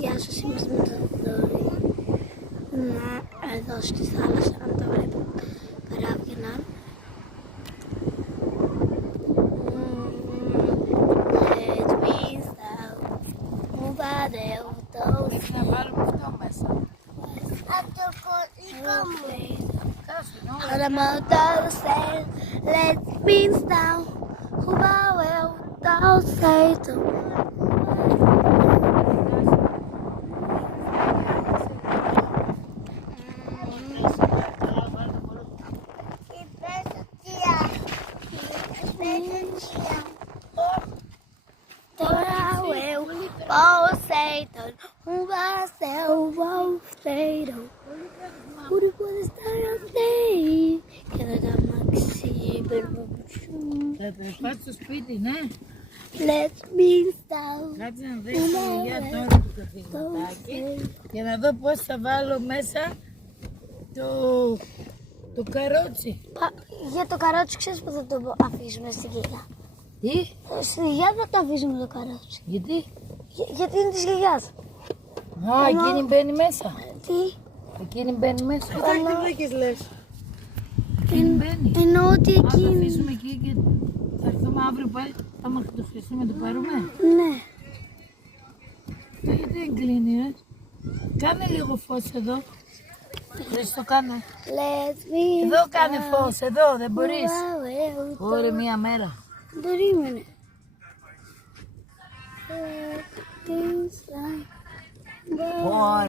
Γεια σας, είμαστε με το Θοδωρή. Εδώ στη θάλασσα, αν το βλέπω, καράβια να. Let's be down. Μου πάρε αυτό. Πρέπει να βάλουμε αυτό μέσα. Από το κολλικό μου. Κάτσε, Αλλά με το σέλ, let's be down. Μου πάρε αυτό. Τώρα eu Poseidon, Poseidon. Πού μπορεί να σταθεί και δεν τα μαξί περπατούν. Θα πας στο σπίτι, ναι. Let's be down. Κάτσε να δεις τη γιαγιά τώρα του καθηγητάκι για να δω πώς θα βάλω μέσα το καρότσι. Για το καρότσι ξέρεις που θα το αφήσουμε στη γιαγιά. Τι, Στη γιαγιά δεν το αφήσουμε το καρότσι. γιατί? Γιατί είναι της γιαγιάς. Α, εκείνη μπαίνει μέσα. Τι. Εκείνη μπαίνει μέσα. Ενώ- Βλάκες λες. Εκείνη μπαίνει. Εννοώ ότι Αν το εκείνη. αφήσουμε εκεί και θα έρθουμε αύριο πάλι, άμα το χρειαστούμε το πάρουμε. Ναι. Γιατί δεν κλείνει, Κάνε λίγο φως εδώ. Δεν το κάνω. Let's be Εδώ κάνε φως, εδώ, δεν μπορείς. down. Ωραία, μία μέρα. Περίμενε. Ωραία.